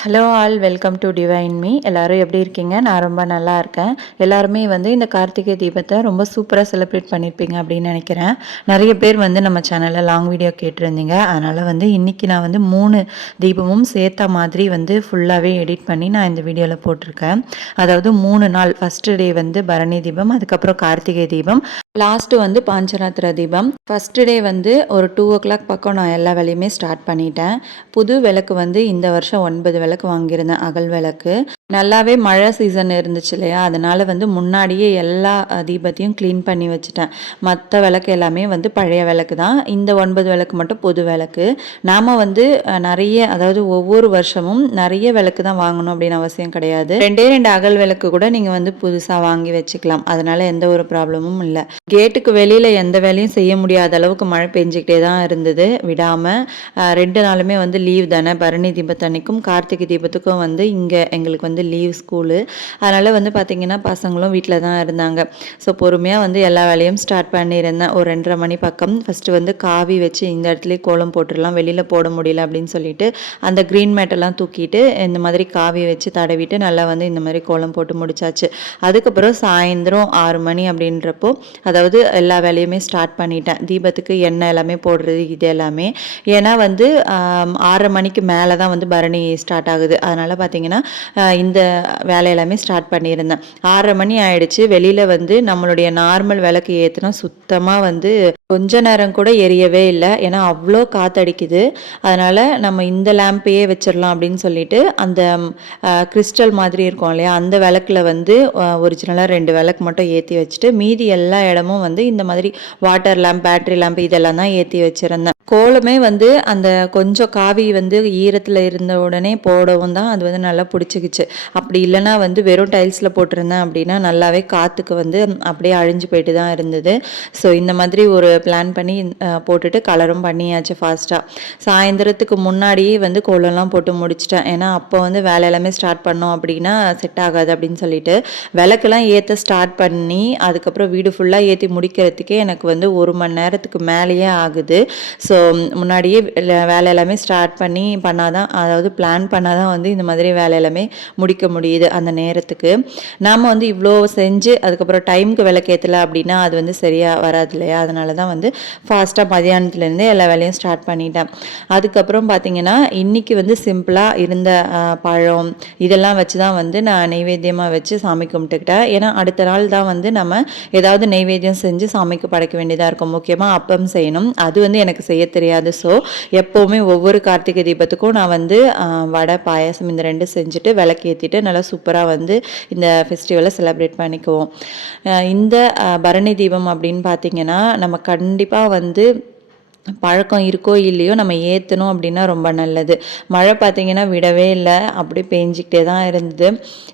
Hello all, welcome to divine me. எல்லோரும் எப்படி இருக்கீங்க? நான் ரொம்ப நல்லா இருக்கேன். எல்லாருமே இந்த கார்த்திகை தீபத்தை ரொம்ப சூப்பராக செலிப்ரேட் பண்ணியிருப்பீங்க அப்படின்னு நினைக்கிறேன். நிறைய பேர் நம்ம சேனலில் லாங் வீடியோ கேட்டிருந்தீங்க. அதனால் இன்றைக்கி நான் 3 தீபமும் சேர்த்த மாதிரி ஃபுல்லாகவே எடிட் பண்ணி நான் இந்த வீடியோவில் போட்டிருக்கேன். அதாவது 3 நாள். ஃபஸ்ட்டு டே பரணி தீபம், அதுக்கப்புறம் கார்த்திகை தீபம், லாஸ்ட்டு பாஞ்சராத்திர தீபம். ஃபஸ்ட்டு டே ஒரு 2 o'clock பக்கம் நான் எல்லா வேலையுமே ஸ்டார்ட் பண்ணிட்டேன். புது விளக்கு இந்த வருஷம் 9 விளக்கு வாங்கியிருந்தேன், அகல் விளக்கு. நல்லாவே மழை சீசன் இருந்துச்சு இல்லையா, அதனால் முன்னாடியே எல்லா தீபத்தையும் க்ளீன் பண்ணி வச்சுட்டேன். மற்ற விளக்கு எல்லாமே பழைய விளக்கு தான். இந்த 9 விளக்கு மட்டும் புது விளக்கு. நாம் நிறைய, அதாவது ஒவ்வொரு வருஷமும் நிறைய விளக்கு தான் வாங்கணும் அப்படின்னு அவசியம் கிடையாது. 2 அகல் விளக்கு கூட நீங்கள் புதுசாக வாங்கி வச்சுக்கலாம். அதனால் எந்த ஒரு ப்ராப்ளமும் இல்லை. கேட்டுக்கு வெளியில் எந்த வேலையும் செய்ய முடியாத அளவுக்கு மழை பெஞ்சிக்கிட்டே தான் இருந்தது விடாமல். 2 நாளுமே லீவ் தானே. பரணி தீபத்தன்னைக்கும் கார்த்திகை தீபத்துக்கும் இங்கே எங்களுக்கு லீவ் ஸ்கூலு. அதனால் பார்த்திங்கன்னா பசங்களும் வீட்டில் தான் இருந்தாங்க. ஸோ பொறுமையாக எல்லா வேலையும் ஸ்டார்ட் பண்ணியிருந்தேன். ஒரு 2:30 மணி பக்கம் ஃபஸ்ட்டு காவி வச்சு இந்த இடத்துலேயே கோலம் போட்டுடலாம், வெளியில் போட முடியல அப்படின்னு சொல்லிட்டு அந்த க்ரீன் மேட்டெல்லாம் தூக்கிட்டு இந்த மாதிரி காவி வச்சு தடவிட்டு நல்லா இந்த மாதிரி கோலம் போட்டு முடிச்சாச்சு. அதுக்கப்புறம் சாயந்தரம் 6 மணி அப்படின்றப்போ, அதாவது எல்லா வேலையுமே ஸ்டார்ட் பண்ணிட்டேன். தீபத்துக்கு எண்ணெய் எல்லாமே போடுறது இது எல்லாமே. ஏன்னா 6:30 மணிக்கு மேலே தான் பரணி ஸ்டார்ட் ஆகுது. அதனால் பார்த்திங்கன்னா இந்த வேலையெல்லாமே ஸ்டார்ட் பண்ணியிருந்தேன். 6:30 மணி ஆயிடுச்சு. வெளியில் நம்மளுடைய நார்மல் விளக்கு ஏற்றினா சுத்தமாக கொஞ்ச நேரம் கூட எரியவே இல்லை. ஏன்னா அவ்வளோ காற்றடிக்குது. அதனால் நம்ம இந்த லேம்பையே வச்சிடலாம் அப்படின்னு சொல்லிட்டு அந்த கிறிஸ்டல் மாதிரி இருக்கும் இல்லையா, அந்த விளக்கில் ஒரிஜினலாக 2 விளக்கு மட்டும் ஏற்றி வச்சுட்டு மீதி எல்லா இடமும் இந்த மாதிரி வாட்டர் லேம்ப், பேட்ரி லேம்ப் இதெல்லாம் தான் ஏற்றி வச்சுருந்தேன். கோலமே அந்த கொஞ்சம் காவி ஈரத்தில் இருந்த உடனே போடவும் தான் அது நல்லா பிடிச்சிக்கிச்சு. அப்படி இல்லைனா வெறும் டைல்ஸில் போட்டிருந்தேன் அப்படின்னா நல்லாவே காற்றுக்கு அப்படியே அழிஞ்சு போயிட்டு தான் இருந்தது. ஸோ இந்த மாதிரி ஒரு பிளான் பண்ணி போட்டுட்டு கலரும் பண்ணியாச்சு ஃபாஸ்ட்டாக. சாயந்தரத்துக்கு முன்னாடியே கோலம்லாம் போட்டு முடிச்சிட்டேன். ஏன்னா அப்போ வேலை எல்லாமே ஸ்டார்ட் பண்ணோம் அப்படின்னா செட் ஆகாது அப்படின்னு சொல்லிட்டு விளக்கெல்லாம் ஏற்ற ஸ்டார்ட் பண்ணி அதுக்கப்புறம் வீடு ஃபுல்லாக ஏற்றி முடிக்கிறதுக்கே எனக்கு 1 மணி நேரத்துக்கு மேலேயே ஆகுது. ஸோ முன்னாடியே வேலை எல்லாமே ஸ்டார்ட் பண்ணி பண்ணாதான், அதாவது பிளான் பண்ணாதான் இந்த மாதிரி வேலை எல்லாமே முடிக்க முடியுது அந்த நேரத்துக்கு. நாம் இவ்வளோ செஞ்சு அதுக்கப்புறம் டைமுக்கு விளக்கேற்றலை அப்படின்னா அது சரியாக வராது இல்லையா. அதனால தான் ஃபாஸ்ட்டாக மதியானத்துலேருந்தே எல்லா வேலையும் ஸ்டார்ட் பண்ணிட்டேன். அதுக்கப்புறம் பார்த்திங்கன்னா இன்றைக்கி சிம்பிளாக இருந்த பழம் இதெல்லாம் வச்சு தான் நான் நெய்வேத்தியமாக வச்சு சாமி கும்பிட்டுக்கிட்டேன். ஏன்னா அடுத்த நாள் தான் நம்ம ஏதாவது நெய்வேத்தியம் செஞ்சு சாமிக்கு படைக்க வேண்டியதாக இருக்கும். முக்கியமாக அப்பம் செய்யணும். அது எனக்கு செய்ய தெரியாது. ஸோ எப்போவுமே ஒவ்வொரு கார்த்திகை தீபத்துக்கும் நான் வடை, பாயாசம் இந்த 2 செஞ்சுட்டு விளக்கேற்றிட்டு நல்லா சூப்பராக இந்த ஃபெஸ்டிவலை செலிப்ரேட் பண்ணிக்குவோம். இந்த பரணி தீபம் அப்படின்னு பார்த்திங்கன்னா நம்ம கண்டிப்பாக பழக்கம் இருக்கோ இல்லையோ நம்ம ஏற்றணும் அப்படின்னா ரொம்ப நல்லது. மழை பார்த்திங்கன்னா விடவே இல்லை, அப்படியே பேஞ்சிக்கிட்டே தான் இருந்தது.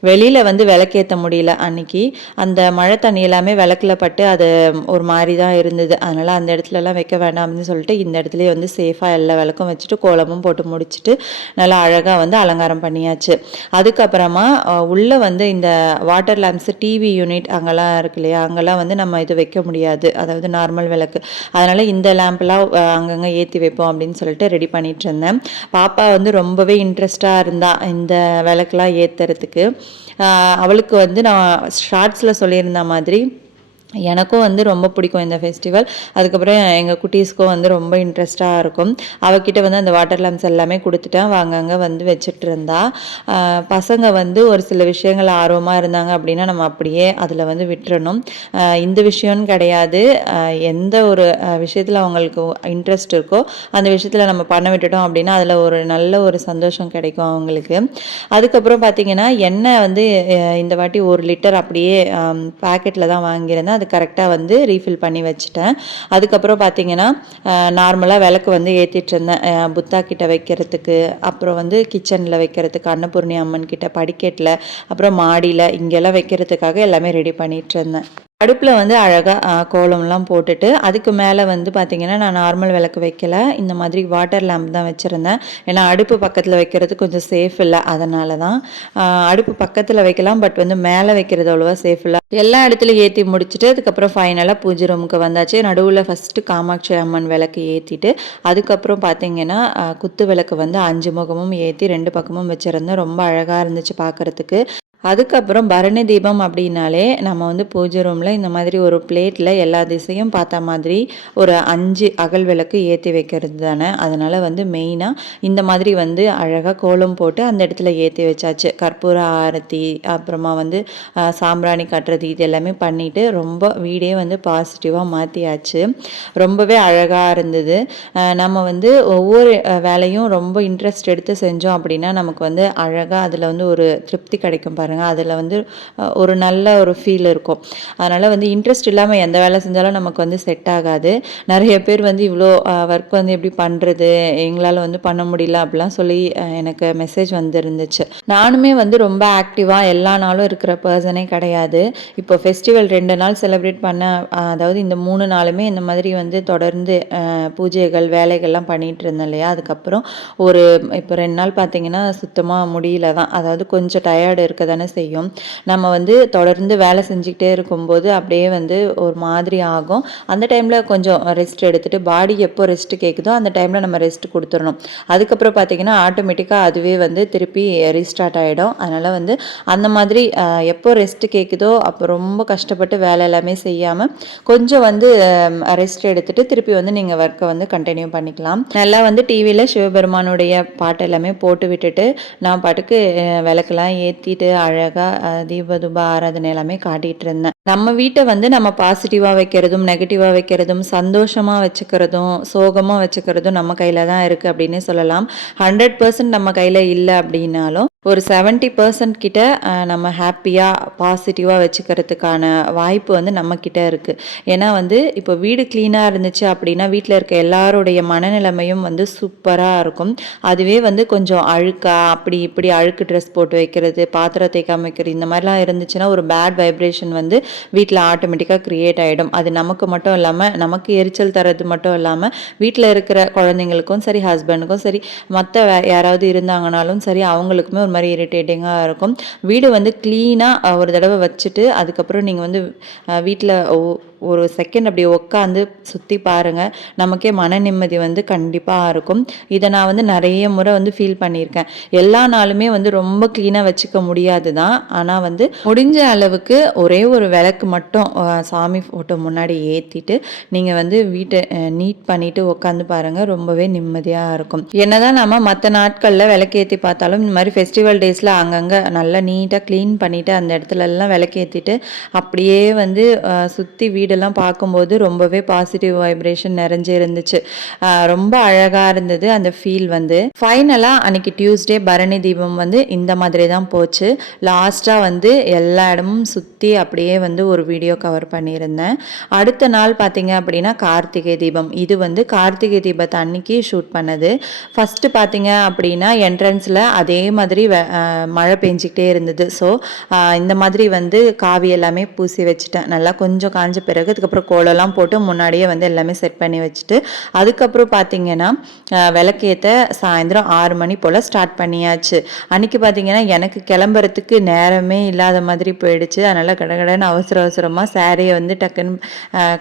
வெளியில் விளக்கேற்ற முடியல அன்றைக்கி. அந்த மழை தண்ணி எல்லாமே விளக்கில் பட்டு அது ஒரு மாதிரி தான் இருந்தது. அதனால் அந்த இடத்துலலாம் வைக்க வேண்டாம் அப்படின்னு சொல்லிட்டு இந்த இடத்துலேயே சேஃபாக எல்லா விளக்கும் வச்சுட்டு கோலமும் போட்டு முடிச்சுட்டு நல்லா அழகாக அலங்காரம் பண்ணியாச்சு. அதுக்கப்புறமா உள்ளே இந்த வாட்டர் லேம்ப்ஸு, டிவி யூனிட் அங்கெல்லாம் இருக்கு இல்லையா, அங்கெல்லாம் நம்ம இது வைக்க முடியாது, அதாவது நார்மல் விளக்கு. அதனால் இந்த லேம்ப்லாம் அங்கங்கே ஏற்றி வைப்போம் அப்படின்னு சொல்லிட்டு ரெடி பண்ணிகிட்டு இருந்தேன். பாப்பா ரொம்பவே இன்ட்ரெஸ்டாக இருந்தா இந்த விளக்கெலாம் ஏற்றுறதுக்கு. அவளுக்கு நான் ஷார்ட்ஸில் சொல்லியிருந்த மாதிரி எனக்கும் ரொம்ப பிடிக்கும் இந்த ஃபெஸ்டிவல். அதுக்கப்புறம் எங்கள் குட்டீஸ்க்கும் ரொம்ப இன்ட்ரெஸ்ட்டாக இருக்கும். அவகிட்ட அந்த வாட்டர் லேம்ப்ஸ் எல்லாமே கொடுத்துட்டேன். அங்கங்கே வச்சுட்டு இருந்தா. பசங்க ஒரு சில விஷயங்கள் ஆர்வமாக இருந்தாங்க அப்படின்னா நம்ம அப்படியே அதில் விட்டுறணும். இந்த விஷயம்னு கிடையாது, எந்த ஒரு விஷயத்தில் அவங்களுக்கு இன்ட்ரெஸ்ட் இருக்கோ அந்த விஷயத்தில் நம்ம பண்ண விட்டுட்டோம் அப்படின்னா அதில் ஒரு நல்ல ஒரு சந்தோஷம் கிடைக்கும் அவங்களுக்கு. அதுக்கப்புறம் பார்த்திங்கன்னா எண்ணெய் இந்த வாட்டி 1 லிட்டர் அப்படியே பேக்கெட்டில் தான் வாங்கியிருந்தேன். அது கரெக்டாக ரீஃபில் பண்ணி வச்சுட்டேன். அதுக்கப்புறம் பார்த்திங்கன்னா நார்மலாக விளக்கு ஏற்றிட்டு இருந்தேன். புத்தா கிட்ட வைக்கிறதுக்கு, அப்புறம் கிச்சனில் வைக்கிறதுக்கு, அன்னபூர்ணி அம்மன் கிட்ட, படிக்கட்டில், அப்புறம் மாடியில் இங்கெல்லாம் வைக்கிறதுக்காக எல்லாமே ரெடி பண்ணிகிட்டு இருந்தேன். அடுப்பில் வந்து அழகாக கோலம்லாம் போட்டுட்டு அதுக்கு மேலே வந்து பார்த்திங்கன்னா நான் நார்மல் விளக்கு வைக்கல, இந்த மாதிரி வாட்டர் லேம்ப் தான் வச்சுருந்தேன். ஏன்னா அடுப்பு பக்கத்தில் வைக்கிறது கொஞ்சம் சேஃப் இல்லை, அதனால தான் அடுப்பு பக்கத்தில் வைக்கலாம், பட் வந்து மேலே வைக்கிறது அவ்வளோவா சேஃப் இல்லை. எல்லா இடத்துலையும் ஏற்றி முடிச்சுட்டு அதுக்கப்புறம் ஃபைனலாக பூஜை ரூமுக்கு வந்தாச்சு. நடுவில் ஃபஸ்ட்டு காமாட்சி அம்மன் விளக்கு ஏற்றிட்டு அதுக்கப்புறம் பார்த்திங்கன்னா குத்து விளக்கு வந்து 5 முகமும் ஏற்றி 2 பக்கமும் வச்சுருந்தேன். ரொம்ப அழகாக இருந்துச்சு பார்க்குறதுக்கு. அதுக்கப்புறம் பரணி தீபம் அப்படின்னாலே நம்ம வந்து பூஜை ரூமில் இந்த மாதிரி ஒரு பிளேட்டில் எல்லா திசையும் பார்த்த மாதிரி ஒரு 5 அகல் விளக்கு ஏற்றி வைக்கிறது தானே. அதனால் வந்து மெயினாக இந்த மாதிரி வந்து அழகாக கோலம் போட்டு அந்த இடத்துல ஏற்றி வச்சாச்சு. கற்பூர ஆரத்தி, அப்புறமா வந்து சாம்பிராணி கட்டுறது, இது எல்லாமே பண்ணிவிட்டு ரொம்ப வீடே வந்து பாசிட்டிவாக மாற்றியாச்சு. ரொம்பவே அழகாக இருந்தது. நம்ம வந்து ஒவ்வொரு வேலையும் ரொம்ப இன்ட்ரெஸ்ட் எடுத்து செஞ்சோம் அப்படின்னா நமக்கு வந்து அழகாக அதில் வந்து ஒரு திருப்தி கிடைக்கும் பாருங்கள். அதில் வந்து ஒரு நல்ல ஒரு ஃபீல் இருக்கும். அதனால் வந்து இன்ட்ரெஸ்ட் இல்லாமல் எந்த வேலை செஞ்சாலும் நமக்கு வந்து செட் ஆகாது. நிறைய பேர் வந்து இவ்வளோ ஒர்க் வந்து எப்படி பண்ணுறது, எங்களால் வந்து பண்ண முடியல அப்படிலாம் சொல்லி எனக்கு மெசேஜ் வந்துருந்துச்சு. நானுமே வந்து ரொம்ப ஆக்டிவாக எல்லா நாளும் இருக்கிற பர்சனே கிடையாது. இப்போ ஃபெஸ்டிவல் 2 நாள் செலிப்ரேட் பண்ண, அதாவது இந்த 3 நாளுமே இந்த மாதிரி வந்து தொடர்ந்து பூஜைகள் வேலைகள்லாம் பண்ணிகிட்டு இருந்தேன் இல்லையா. அதுக்கப்புறம் இப்போ 2 நாள் பார்த்திங்கன்னா சுத்தமாக முடியல தான். அதாவது கொஞ்சம் டயர்டு இருக்க தானே செய்யும். நம்ம வந்து தொடர்ந்து வேலை செஞ்சுக்கிட்டே இருக்கும்போது அப்படியே வந்து ஒரு மாதிரி ஆகும். அந்த டைமில் கொஞ்சம் ரெஸ்ட் எடுத்துகிட்டு பாடி எப்போ ரெஸ்ட் கேட்குதோ அந்த டைமில் நம்ம ரெஸ்ட் கொடுத்துடணும். அதுக்கப்புறம் பார்த்திங்கன்னா ஆட்டோமேட்டிக்காக அதுவே வந்து திருப்பி ரீஸ்டார்ட் ஆகிடும். அதனால் வந்து அந்த மாதிரி எப்போ ரெஸ்ட் கேட்குதோ அப்போ ரொம்ப கஷ்டப்பட்டு வேலை எல்லாமே செய்யாமல் கொஞ்சம் வந்து ரெஸ்ட் எடுத்துகிட்டு திருப்பி வந்து நீங்கள் ஒர்க்கை வந்து கண்டினியூ பண்ணிக்கலாம். நல்லா வந்து டிவியில் சிவபெருமானுடைய பாட்டு எல்லாமே போட்டு விட்டுட்டு நான் பாட்டுக்கு விளக்கெல்லாம் ஏற்றிட்டு அழகாக தீப தூப ஆராதனை எல்லாமே காட்டிகிட்டு இருந்தேன். நம்ம வீட்டை வந்து நம்ம பாசிட்டிவாக வைக்கிறதும் நெகட்டிவாக வைக்கிறதும் சந்தோஷமாக வச்சுக்கிறதும் சோகமாக வச்சுக்கிறதும் நம்ம கையில் தான் இருக்குது அப்படின்னு சொல்லலாம். 100% நம்ம கையில் இல்லை அப்படின்னாலும் ஒரு 70% கிட்ட நம்ம ஹாப்பியாக பாசிட்டிவாக வச்சுக்கிறதுக்கான வாய்ப்பு வந்து நம்மக்கிட்ட இருக்குது. ஏன்னா வந்து இப்போ வீடு க்ளீனாக இருந்துச்சு அப்படின்னா வீட்டில் இருக்க எல்லாருடைய மனநிலைமையும் வந்து சூப்பராக இருக்கும். அதுவே வந்து கொஞ்சம் அழுக்கா அப்படி இப்படி அழுக்கு ட்ரெஸ் போட்டு வைக்கிறது, பாத்திரம் தேய்க்காம வைக்கிறது, இந்த மாதிரிலாம் இருந்துச்சுன்னா ஒரு பேட் வைப்ரேஷன் வந்து வீட்டில் ஆட்டோமேட்டிக்காக க்ரியேட் ஆகிடும். அது நமக்கு மட்டும் இல்லாமல் நமக்கு எரிச்சல் தரது மட்டும் இல்லாமல் வீட்டில் இருக்கிற குழந்தைங்களுக்கும் சரி, ஹஸ்பண்டுக்கும் சரி, மற்ற யாராவது இருந்தாங்கனாலும் சரி, அவங்களுக்குமே ஒரு மாதிரி இரிட்டேட்டிங்காக இருக்கும். வீடு வந்து க்ளீனாக ஒரு தடவை வச்சுட்டு அதுக்கப்புறம் நீங்கள் வந்து வீட்டில் ஒரு செகண்ட் அப்படியே உட்காந்து சுற்றி பாருங்கள், நமக்கே மன நிம்மதி வந்து கண்டிப்பாக இருக்கும். இதை நான் வந்து நிறைய முறை வந்து ஃபீல் பண்ணியிருக்கேன். எல்லா நாளுமே வந்து ரொம்ப க்ளீனாக வச்சுக்க முடியாது தான். ஆனால் வந்து முடிஞ்ச அளவுக்கு ஒரே ஒரு விளக்கு மட்டும் சாமி ஃபோட்டோ முன்னாடி ஏற்றிட்டு நீங்கள் வந்து வீட்டை நீட் பண்ணிவிட்டு உட்காந்து பாருங்கள், ரொம்பவே நிம்மதியாக இருக்கும். என்னதான் நம்ம மற்ற நாட்களில் விளக்கேற்றி பார்த்தாலும் இந்த மாதிரி ஃபெஸ்டிவல் டேஸில் அங்கங்கே நல்லா நீட்டாக க்ளீன் பண்ணிவிட்டு அந்த இடத்துலலாம் விளக்கேற்றிட்டு அப்படியே வந்து சுற்றி வீடெல்லாம் பார்க்கும்போது ரொம்பவே பாசிட்டிவ் வைப்ரேஷன் நிறைஞ்சு இருந்துச்சு. ரொம்ப அழகாக இருந்தது அந்த ஃபீல் வந்து. ஃபைனலாக அன்றைக்கி டியூஸ்டே பரணி தீபம் வந்து இந்த மாதிரி தான் போச்சு. லாஸ்ட்டாக வந்து எல்லா இடமும் சுற்றி அப்படியே வந்து ஒரு வீடியோ கவர் பண்ணியிருந்தேன். அடுத்த நாள் பார்த்தீங்க அப்படின்னா கார்த்திகை தீபம். இது வந்து கார்த்திகை தீபத்தை அன்னைக்கு ஷூட் பண்ணது. ஃபஸ்ட்டு பார்த்தீங்க அப்படின்னா என்ட்ரன்ஸில் அதே மாதிரி மழை பெஞ்சிக்கிட்டே இருந்தது. ஸோ இந்த மாதிரி வந்து காவி எல்லாமே பூசி வச்சுட்டேன். நல்லா கொஞ்சம் காஞ்ச பிறகு அதுக்கப்புறம் கோலம்லாம் போட்டு முன்னாடியே வந்து எல்லாமே செட் பண்ணி வச்சுட்டு அதுக்கப்புறம் பார்த்தீங்கன்னா விளக்கேற்ற சாயந்தரம் 6 மணி போல் ஸ்டார்ட் பண்ணியாச்சு. அன்றைக்கி பார்த்தீங்கன்னா எனக்கு கிளம்புறதுக்கு நேரமே இல்லாத மாதிரி போயிடுச்சு. அதனால் கடகடன்னு அவசரமாக சாரியை வந்து டக்குன்னு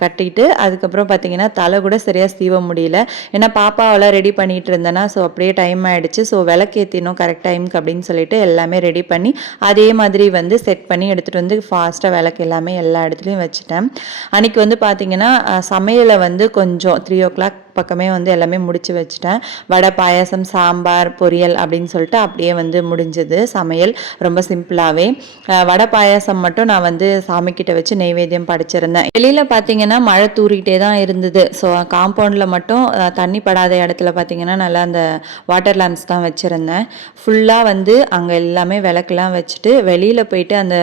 கட்டிட்டு அதுக்கப்புறம் பார்த்தீங்கன்னா தலை கூட சரியாக சீவ முடியல. ஏன்னா பாப்பாவெல்லாம் ரெடி பண்ணிகிட்டு இருந்தேன்னா ஸோ அப்படியே டைம் ஆகிடுச்சு. ஸோ விளக்கேற்றினோம் கரெக்ட் டைமுக்கு அப்படின்னு சொல்லிட்டு எல்லாமே ரெடி பண்ணி அதே மாதிரி வந்து செட் பண்ணி எடுத்துகிட்டு வந்து ஃபாஸ்ட்டாக விளக்கு எல்லாமே எல்லா இடத்துலையும் வச்சுட்டேன். அன்றைக்கி வந்து பார்த்திங்கன்னா சமையலை வந்து கொஞ்சம் 3 o'clock பக்கமே வந்து எல்லாமே முடிச்சு வச்சுட்டேன். வடை, பாயாசம், சாம்பார், பொரியல் அப்படின்னு சொல்லிட்டு அப்படியே வந்து முடிஞ்சது சமையல் ரொம்ப சிம்பிளாகவே. வடை பாயாசம் மட்டும் நான் வந்து சாமிக்கிட்ட வச்சு நெய்வேத்தியம் படைச்சிருந்தேன். வெளியில் பார்த்தீங்கன்னா மழை தூரிக்கிட்டே தான் இருந்தது. ஸோ காம்பவுண்டில் மட்டும் தண்ணி படாத இடத்துல பார்த்தீங்கன்னா நல்லா அந்த வாட்டர் லேம்ப்ஸ் தான் வச்சுருந்தேன். ஃபுல்லாக வந்து அங்கே எல்லாமே விளக்கெல்லாம் வச்சுட்டு வெளியில் போயிட்டு அந்த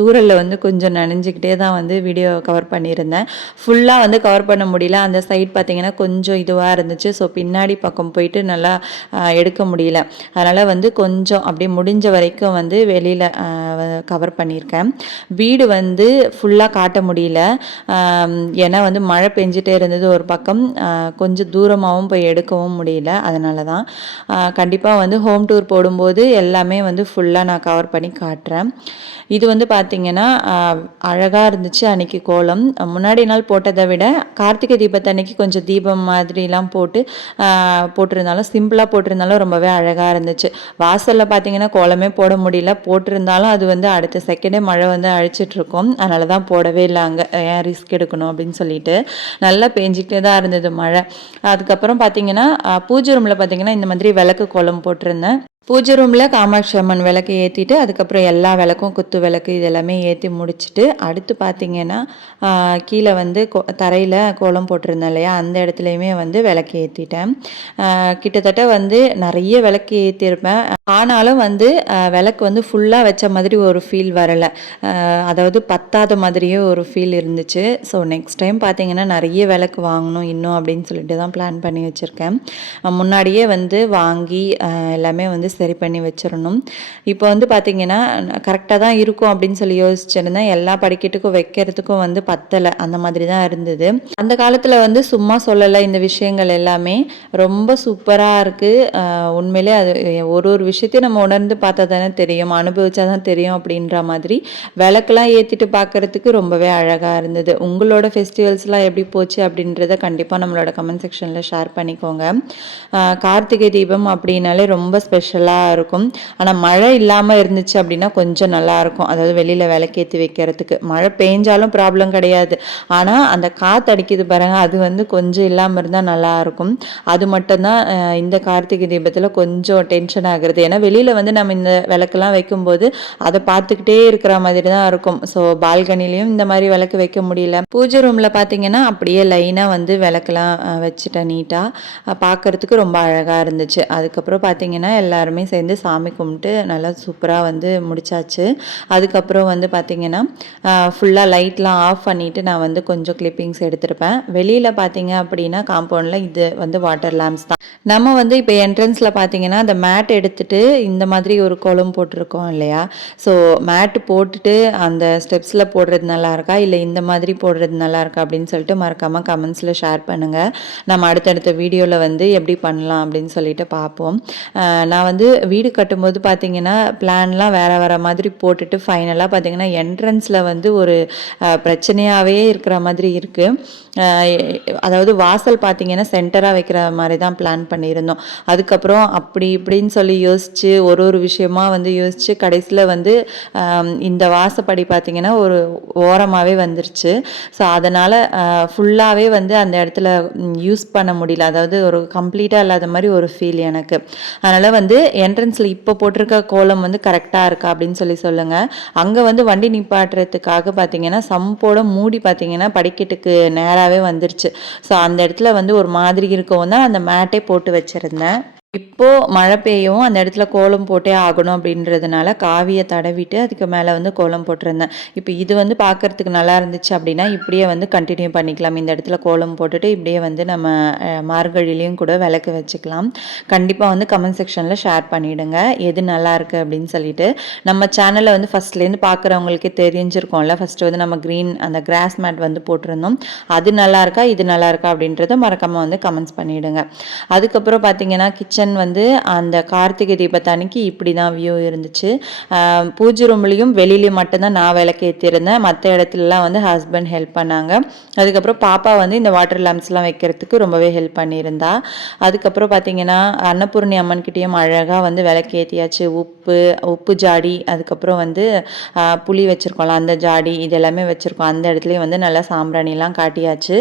தூரலில் வந்து கொஞ்சம் நனைஞ்சிக்கிட்டே தான் வந்து வீடியோ கவர் பண்ணியிருந்தேன். ஃபுல்லாக வந்து கவர் பண்ண முடியல. அந்த சைட் பார்த்தீங்கன்னா கொஞ்சம் இதுவாக இருந்துச்சு. ஸோ பின்னாடி பக்கம் போயிட்டு நல்லா எடுக்க முடியல. அதனால் வந்து கொஞ்சம் அப்படியே முடிஞ்ச வரைக்கும் வந்து வெளியில் கவர் பண்ணியிருக்கேன். வீடு வந்து ஃபுல்லாக காட்ட முடியல. ஏன்னா வந்து மழை பெஞ்சிட்டே இருந்தது ஒரு பக்கம், கொஞ்சம் தூரமாகவும் போய் எடுக்கவும் முடியல. அதனால தான் கண்டிப்பாக வந்து ஹோம் டூர் போடும்போது எல்லாமே வந்து ஃபுல்லாக நான் கவர் பண்ணி காட்டுறேன். இது வந்து பார்த்திங்கன்னா அழகாக இருந்துச்சு அன்றைக்கி கோலம். முன்னாடி நாள் போட்டதை விட கார்த்திகை தீபத்தன்னைக்கு கொஞ்சம் தீபம் மாதிரிலாம் போட்டிருந்தாலும் சிம்பிளாக போட்டிருந்தாலும் ரொம்பவே அழகாக இருந்துச்சு. வாசலில் பார்த்திங்கன்னா கோலமே போட முடியல. போட்டிருந்தாலும் அது வந்து அடுத்த செகண்டே மழை வந்து அழிச்சிட்ருக்கோம். அதனால தான் போடவே இல்லை. அங்கே ஏன் ரிஸ்க் எடுக்கணும் அப்படின்னு சொல்லிட்டு நல்லா பேஞ்சிக்கிட்டே தான் இருந்தது மழை. அதுக்கப்புறம் பார்த்திங்கன்னா பூஜை ரூமில் பார்த்திங்கன்னா இந்த மாதிரி விளக்கு கோலம் போட்டிருந்தேன். பூஜை ரூமில் காமாட்சி அம்மன் விளக்கு ஏற்றிட்டு அதுக்கப்புறம் எல்லா விளக்கும் குத்து விளக்கு இதெல்லாமே ஏற்றி முடிச்சுட்டு அடுத்து பார்த்திங்கன்னா கீழே வந்து தரையில் கோலம் போட்டிருந்தேன் இல்லையா, அந்த இடத்துலையுமே வந்து விளக்கு ஏற்றிட்டேன். கிட்டத்தட்ட வந்து நிறைய விளக்கு ஏற்றிருப்பேன். ஆனாலும் வந்து விளக்கு வந்து ஃபுல்லாக வச்ச மாதிரி ஒரு ஃபீல் வரலை. அதாவது பத்தாத மாதிரியே ஒரு ஃபீல் இருந்துச்சு. ஸோ நெக்ஸ்ட் டைம் பார்த்திங்கன்னா நிறைய விளக்கு வாங்கணும் இன்னும் அப்படின்னு சொல்லிட்டு தான் பிளான் பண்ணி வச்சுருக்கேன். முன்னாடியே வந்து வாங்கி எல்லாமே வந்து சரி பண்ணி வச்சிடணும். இப்போ வந்து பார்த்திங்கன்னா கரெக்டாக தான் இருக்கும் அப்படின்னு சொல்லி யோசிச்சிருந்தேன். எல்லா படிக்கட்டுக்கும் வைக்கிறதுக்கும் வந்து பத்தலை, அந்த மாதிரி தான் இருந்தது. அந்த காலத்தில் வந்து சும்மா சொல்லலை, இந்த விஷயங்கள் எல்லாமே ரொம்ப சூப்பராக இருக்குது. உண்மையிலே அது ஒரு விஷயத்தையும் நம்ம உணர்ந்து பார்த்தா தானே தெரியும், அனுபவிச்சா தான் தெரியும் அப்படின்ற மாதிரி விளக்கெல்லாம் ஏற்றிட்டு பார்க்குறதுக்கு ரொம்பவே அழகாக இருந்தது. உங்களோட ஃபெஸ்டிவல்ஸ்லாம் எப்படி போச்சு அப்படின்றத கண்டிப்பாக நம்மளோட கமெண்ட் செக்ஷனில் ஷேர் பண்ணிக்கோங்க. கார்த்திகை தீபம் அப்படின்னாலே ரொம்ப ஸ்பெஷலாக இருக்கும். ஆனால் மழை இல்லாமல் இருந்துச்சு அப்படின்னா கொஞ்சம் நல்லாயிருக்கும். அதாவது வெளியில் விளக்கேற்றி வைக்கிறதுக்கு மழை பெஞ்சாலும் ப்ராப்ளம் கிடையாது. ஆனால் அந்த காற்று அடிக்குது பாருங்க, அது வந்து கொஞ்சம் இல்லாமல் இருந்தால் நல்லாயிருக்கும். அது மட்டும்தான் இந்த கார்த்திகை தீபத்தில் கொஞ்சம் டென்ஷன் ஆகுறது. ஏன்னா வெளியில் வந்து நம்ம இந்த விளக்கெல்லாம் வைக்கும்போது அதை பார்த்துக்கிட்டே இருக்கிற மாதிரி தான் இருக்கும். ஸோ பால்கனிலையும் இந்த மாதிரி விளக்கு வைக்க முடியல. பூஜை ரூமில் பார்த்தீங்கன்னா அப்படியே லைனாக வந்து விளக்கெல்லாம் வச்சுட்டேன் நீட்டாக, பார்க்குறதுக்கு ரொம்ப அழகாக இருந்துச்சு. அதுக்கப்புறம் பார்த்தீங்கன்னா எல்லாருமே சேர்ந்து சாமி கும்பிட்டு நல்லா சூப்பராக வந்து முடிச்சாச்சு. அதுக்கப்புறம் வந்து பார்த்திங்கன்னா ஃபுல்லாக லைட்லாம் ஆஃப் பண்ணிவிட்டு நான் வந்து கொஞ்சம் கிளிப்பிங்ஸ் எடுத்திருப்பேன். வெளியில் பார்த்தீங்க அப்படின்னா காம்பவுண்டில் இது வந்து வாட்டர் லேம்ப்ஸ் தான். நம்ம வந்து இப்போ என்ட்ரன்ஸில் பார்த்தீங்கன்னா அந்த மேட் எடுத்துகிட்டு இந்த மாதிரி ஒரு கோலம் போட்டிருக்கோம் இல்லையா. ஸோ மேட்டு போட்டுட்டு அந்த ஸ்டெப்ஸில் போடுறது நல்லா இருக்கா இல்லை இந்த மாதிரி போடுறது நல்லா இருக்கா அப்படின்னு சொல்லிட்டு மறக்காமல் கமெண்ட்ஸில் ஷேர் பண்ணுங்கள். நம்ம அடுத்தடுத்த வீடியோவில் வந்து எப்படி பண்ணலாம் அப்படின்னு சொல்லிட்டு பார்ப்போம். நான் வந்து வீடு கட்டும்போது பார்த்திங்கன்னா பிளான்லாம் வேறு மாதிரி போட்டுட்டு ஃபைனலாக பார்த்திங்கன்னா என்ட்ரன்ஸில் வந்து ஒரு பிரச்சனையாகவே இருக்கிற மாதிரி இருக்குது. அதாவது வாசல் பார்த்திங்கன்னா சென்டராக வைக்கிற மாதிரி தான் பிளான் பண்ணியிருந்தோம். அதுக்கப்புறம் அப்படி இப்படின்னு சொல்லி யோசித்து ஒரு விஷயமா வந்து யோசித்து கடைசியில் வந்து இந்த வாசப்படி பார்த்திங்கன்னா ஒரு ஓரமாகவே வந்துருச்சு. ஸோ அதனால் ஃபுல்லாகவே வந்து அந்த இடத்துல யூஸ் பண்ண முடியல. அதாவது ஒரு கம்ப்ளீட்டாக இல்லாத மாதிரி ஒரு ஃபீல் எனக்கு. அதனால் வந்து என்ட்ரன்ஸில் இப்போ போட்டிருக்க கோலம் வந்து கரெக்டாக இருக்கா அப்படின்னு சொல்லுங்கள். அங்கே வந்து வண்டி நிப்பாட்டுறதுக்காக பார்த்தீங்கன்னா சம்போட மூடி பார்த்தீங்கன்னா படிக்கட்டுக்கு நேராகவே வந்துருச்சு. ஸோ அந்த இடத்துல வந்து ஒரு மாதிரி இருக்கவும் தான் அந்த மேட்டே போட்டு வச்சுருந்தேன். இப்போது மழை பெய்யவும் அந்த இடத்துல கோலம் போட்டே ஆகணும் அப்படின்றதுனால காவியை தடவிட்டு அதுக்கு மேலே வந்து கோலம் போட்டிருந்தேன். இப்போ இது வந்து பார்க்குறதுக்கு நல்லா இருந்துச்சு அப்படின்னா இப்படியே வந்து கண்டினியூ பண்ணிக்கலாம். இந்த இடத்துல கோலம் போட்டுட்டு இப்படியே வந்து நம்ம மார்கழிலையும் கூட விளக்கு வச்சுக்கலாம். கண்டிப்பாக வந்து கமெண்ட் செக்ஷனில் ஷேர் பண்ணிவிடுங்க எது நல்லா இருக்குது அப்படின்னு சொல்லிட்டு. நம்ம சேனலை வந்து ஃபஸ்ட்லேருந்து பார்க்குறவங்களுக்கே தெரிஞ்சிருக்கோம்ல. ஃபஸ்ட்டு வந்து நம்ம க்ரீன் அந்த கிராஸ் மேட் வந்து போட்டிருந்தோம். அது நல்லா இருக்கா இது நல்லா இருக்கா அப்படின்றத மறக்காமல் வந்து கமெண்ட்ஸ் பண்ணிவிடுங்க. அதுக்கப்புறம் பார்த்தீங்கன்னா கிச்சன் வந்து அந்த கார்த்திகை தீபத்தன்னைக்கு இப்படி தான் வியூ இருந்துச்சு. பூஜை ரூம்லேயும் வெளியிலையும் மட்டும்தான் நான் விளக்கு ஏற்றிருந்தேன். மற்ற இடத்துலலாம் வந்து ஹஸ்பண்ட் ஹெல்ப் பண்ணாங்க. அதுக்கப்புறம் பாப்பா வந்து இந்த வாட்டர் லேம்ப்ஸ்லாம் வைக்கிறதுக்கு ரொம்பவே ஹெல்ப் பண்ணியிருந்தா. அதுக்கப்புறம் பார்த்தீங்கன்னா அன்னபூர்ணி அம்மன்கிட்டேயும் அழகாக வந்து விளக்கு ஏற்றியாச்சு. உப்பு ஜாடி, அதுக்கப்புறம் வந்து புளி வச்சுருக்கோம்ல அந்த ஜாடி, இது எல்லாமே வச்சுருக்கோம். அந்த இடத்துலையும் வந்து நல்லா சாம்பிராணிலாம் காட்டியாச்சு.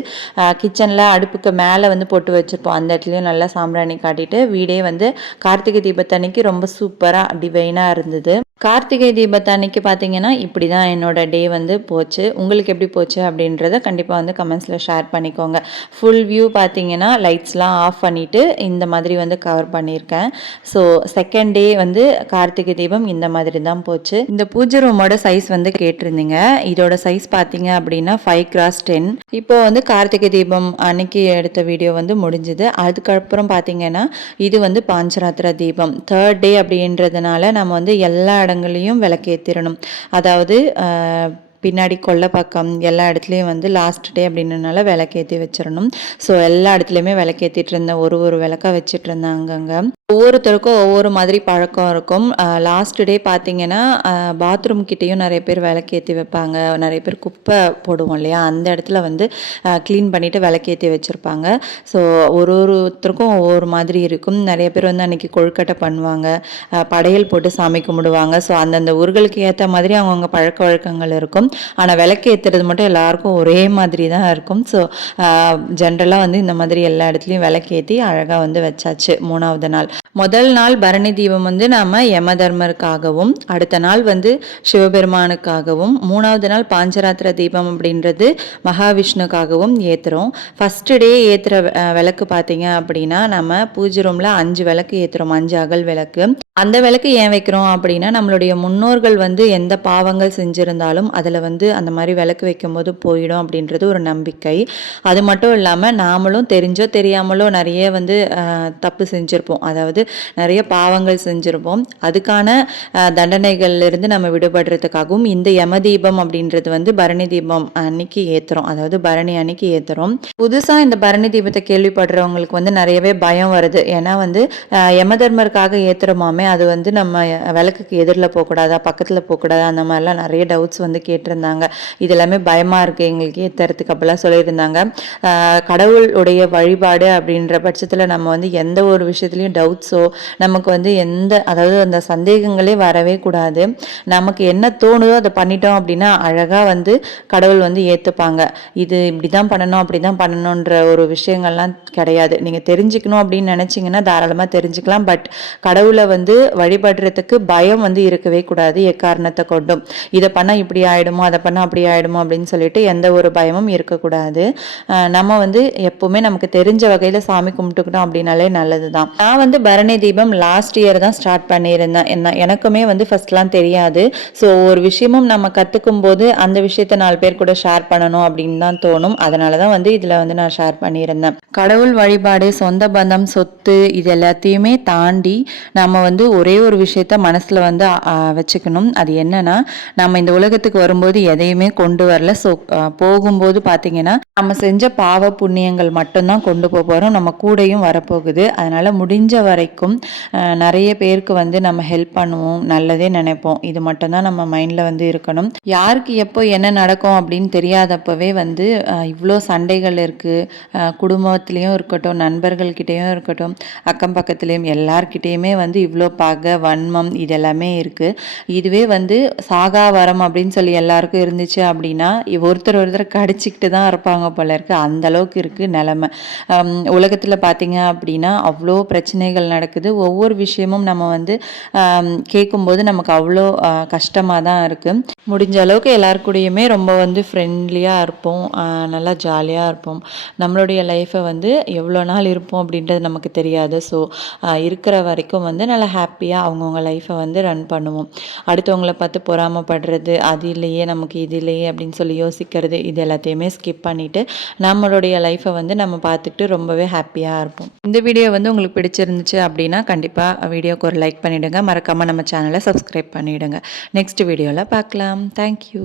கிச்சனில் அடுப்புக்கு மேலே வந்து போட்டு வச்சுருப்போம். அந்த இடத்துலையும் நல்லா சாம்பிராணி காட்டிட்டு வீடே வந்து கார்த்திகை தீபத்தன்னைக்கு ரொம்ப சூப்பராக டிவைனாக இருந்தது. கார்த்திகை தீபத்தன்னைக்கு பார்த்தீங்கன்னா இப்படி தான் என்னோட டே வந்து போச்சு. உங்களுக்கு எப்படி போச்சு அப்படின்றத கண்டிப்பாக வந்து கமெண்ட்ஸில் ஷேர் பண்ணிக்கோங்க. ஃபுல் வியூ பார்த்தீங்கன்னா லைட்ஸ்லாம் ஆஃப் பண்ணிவிட்டு இந்த மாதிரி வந்து கவர் பண்ணியிருக்கேன். ஸோ செகண்ட் டே வந்து கார்த்திகை தீபம் இந்த மாதிரி தான் போச்சு. இந்த பூஜை ரூமோட சைஸ் வந்து கேட்டிருந்தீங்க. இதோட சைஸ் பார்த்தீங்க அப்படின்னா 5x10. இப்போ வந்து கார்த்திகை தீபம் அன்னைக்கு எடுத்த வீடியோ வந்து முடிஞ்சுது. அதுக்கப்புறம் பார்த்தீங்கன்னா இது வந்து பாஞ்சராத்திர தீபம் 3rd டே அப்படின்றதுனால நம்ம வந்து எல்லா இடங்கள்லையும் விளக்கேற்றிடணும். அதாவது பின்னாடி கொல்லை பக்கம் எல்லா இடத்துலையும் வந்து லாஸ்ட் டே அப்படின்றனால விளக்கேற்றி வச்சிடணும். ஸோ எல்லா இடத்துலையுமே விளக்கேற்றிட்டு இருந்தேன். ஒரு விளக்காக வச்சுட்டு இருந்தேன் அங்கங்கே. ஒவ்வொருத்தருக்கும் ஒவ்வொரு மாதிரி பழக்கம் இருக்கும். லாஸ்ட் டே பார்த்தீங்கன்னா பாத்ரூம் கிட்டேயும் நிறைய பேர் விளக்கேற்றி வைப்பாங்க. நிறைய பேர் குப்பை போடுவோம் இல்லையா, அந்த இடத்துல வந்து க்ளீன் பண்ணிவிட்டு விளக்கேற்றி வச்சுருப்பாங்க. ஸோ ஒருத்தருக்கும் ஒவ்வொரு மாதிரி இருக்கும். நிறைய பேர் வந்து அன்றைக்கி கொழுக்கட்டை பண்ணுவாங்க, படையல் போட்டு சாமி கும்பிடுவாங்க. ஸோ அந்தந்த ஊர்களுக்கு ஏற்ற மாதிரி அவங்கவுங்க பழக்க வழக்கங்கள் இருக்கும். ஆனால் விளக்கேற்றுறது மட்டும் எல்லாருக்கும் ஒரே மாதிரி தான் இருக்கும். ஸோ ஜென்ரலாக வந்து இந்த மாதிரி எல்லா இடத்துலையும் விளக்கேற்றி அழகாக வந்து வச்சாச்சு. 3வது நாள், முதல் நாள் பரணி தீபம் வந்து நாம் யமதர்மருக்காகவும், அடுத்த நாள் வந்து சிவபெருமானுக்காகவும், 3வது நாள் பாஞ்சராத்திர தீபம் அப்படின்றது மகாவிஷ்ணுக்காகவும் ஏற்றுறோம். ஃபஸ்ட்டு டே ஏற்றுற விளக்கு பார்த்தீங்க அப்படின்னா நம்ம பூஜை ரூமில் 5 விளக்கு ஏற்றுறோம். 5 அகல் விளக்கு. அந்த விளக்கு ஏன் வைக்கிறோம் அப்படின்னா, நம்மளுடைய முன்னோர்கள் வந்து எந்த பாவங்கள் செஞ்சுருந்தாலும் அதில் வந்து அந்த மாதிரி விளக்கு வைக்கும்போது போயிடும் அப்படின்றது ஒரு நம்பிக்கை. அது மட்டும் இல்லாமல் நாமளும் தெரிஞ்சோ தெரியாமலோ நிறைய வந்து தப்பு செஞ்சுருப்போம். அதாவது நிறைய பாவங்கள் செஞ்சுருப்போம். அதுக்கான தண்டனைகள்லேருந்து நம்ம விடுபடுறதுக்காகவும் இந்த யம தீபம் அப்படின்றது வந்து பரணி தீபம் அன்னைக்கு ஏற்றுறோம். அதாவது பரணி அன்னைக்கு ஏற்றுறோம். புதுசாக இந்த பரணி தீபத்தை கேள்விப்படுறவங்களுக்கு வந்து நிறையவே பயம் வருது. ஏன்னா வந்து யமதர்மருக்காக ஏற்றுறோமாமே, அது வந்து நம்ம விளக்குக்கு எதிரில் போகக்கூடாதா, பக்கத்தில் போகக்கூடாதா, அந்த மாதிரிலாம் நிறைய டவுட்ஸ் வந்து கேட்டிருந்தாங்க. இது எல்லாமே பயமாக இருக்குது எங்களுக்கு ஏற்றுறதுக்கு அப்படிலாம் சொல்லியிருந்தாங்க. கடவுளுடைய வழிபாடு அப்படின்ற பட்சத்தில் நம்ம வந்து எந்த ஒரு விஷயத்துலையும் டவுட்ஸோ நமக்கு வந்து அதாவது அந்த சந்தேகங்களே வரவே கூடாது. நமக்கு என்ன தோணுதோ அதை பண்ணிட்டோம் அப்படின்னா அழகாக வந்து கடவுள் வந்து ஏற்றுப்பாங்க. இது இப்படி தான் பண்ணணும் அப்படி தான் பண்ணணுன்ற ஒரு விஷயங்கள்லாம் கிடையாது. நீங்கள் தெரிஞ்சுக்கணும் அப்படின்னு நினச்சிங்கன்னா தாராளமாக தெரிஞ்சுக்கலாம். பட் கடவுளை வந்து வழிபடுறதுக்கு பயம் வந்து இருக்கவே கூடாது எக்காரணத்தை கொண்டும். இதை பண்ணால் இப்படி ஆகிடுமோ, அதை பண்ணால் அப்படி ஆகிடுமோ அப்படின்னு சொல்லிட்டு எந்த ஒரு பயமும் இருக்கக்கூடாது. நம்ம வந்து எப்போவுமே நமக்கு தெரிஞ்ச வகையில் சாமி கும்பிட்டுக்கிட்டோம் அப்படின்னாலே நல்லது தான். நான் வந்து பரணி தீபம் லாஸ்ட் இயர் தான் ஸ்டார்ட் பண்ணியிருந்தேன். எனக்குமே வந்து ஃபர்ஸ்ட்லாம் தெரியாது. ஸோ ஒரு விஷயமும் நம்ம கற்றுக்கும் போது அந்த விஷயத்த 4 பேர் கூட ஷேர் பண்ணணும் அப்படின்னு தான் தோணும். அதனால தான் வந்து இதில் வந்து நான் ஷேர் பண்ணியிருந்தேன். கடவுள் வழிபாடு, சொந்த பந்தம், சொத்து, இது எல்லாத்தையுமே தாண்டி நம்ம வந்து ஒரே ஒரு விஷயத்த மனசில் வந்து வச்சுக்கணும். அது என்னன்னா, நம்ம இந்த உலகத்துக்கு வரும்போது எதையுமே கொண்டு வரல. ஸோ போகும்போது பார்த்தீங்கன்னா நம்ம செஞ்ச பாவ புண்ணியங்கள் மட்டும்தான் கொண்டு போகிறோம். நம்ம கூடையும் வரப்போகுது. அதனால் முடிஞ்ச வரைக்கும் நிறைய பேருக்கு வந்து நம்ம ஹெல்ப் பண்ணுவோம், நல்லதே நினைப்போம். இது மட்டும்தான் நம்ம மைண்டில் வந்து இருக்கணும். யாருக்கு எப்போ என்ன நடக்கும் அப்படின்னு தெரியாதப்பவே வந்து இவ்வளோ சண்டைகள் இருக்குது. குடும்பத்துலேயும் இருக்கட்டும், நண்பர்கள்கிட்டேயும் இருக்கட்டும், அக்கம் பக்கத்துலேயும் எல்லார்கிட்டேயுமே வந்து இவ்வளோ பகை, வன்மம் இது எல்லாமே இருக்குது. இதுவே வந்து சாகாவரம் அப்படின்னு சொல்லி எல்லாருக்கும் இருந்துச்சு அப்படின்னா ஒருத்தர் கடிச்சிக்கிட்டு தான் இருப்பாங்க போல இருக்குது. அந்த அளவுக்கு இருக்குது நிலைமை. உலகத்தில் பார்த்தீங்க அப்படின்னா அவ்வளோ பிரச்சனைகள் நடக்குது. ஒவ்வொரு விஷயமும் நம்ம வந்து கேட்கும்போது நமக்கு அவ்வளோ கஷ்டமாக தான் இருக்குது. முடிஞ்ச அளவுக்கு எல்லாருக்கூடையுமே ரொம்ப வந்து ஃப்ரெண்ட்லியாக இருப்போம், நல்லா ஜாலியாக இருப்போம். நம்மளுடைய லைஃப்பை வந்து எவ்வளோ நாள் இருப்போம் அப்படின்றது நமக்கு தெரியாது. ஸோ இருக்கிற வரைக்கும் வந்து நல்லா ஹாப்பியாக அவங்கவுங்க லைஃப்பை வந்து ரன் பண்ணுவோம். அடுத்தவங்கள பார்த்து பொறாமப்படுறது, அது இல்லையே நமக்கு இது இல்லையே அப்படின்னு சொல்லி யோசிக்கிறது, இது எல்லாத்தையுமே ஸ்கிப் பண்ணிவிட்டு நம்மளுடைய லைஃப்பை வந்து நம்ம பார்த்துக்கிட்டு ரொம்பவே ஹாப்பியாக இருப்போம். இந்த வீடியோ வந்து உங்களுக்கு பிடிச்சிருந்துச்சு அப்படின்னா கண்டிப்பாக வீடியோக்கு ஒரு லைக் பண்ணிவிடுங்க. மறக்காமல் நம்ம சேனலை சப்ஸ்கிரைப் பண்ணிவிடுங்க. நெக்ஸ்ட் வீடியோவில் பார்க்கலாம். தேங்க்யூ.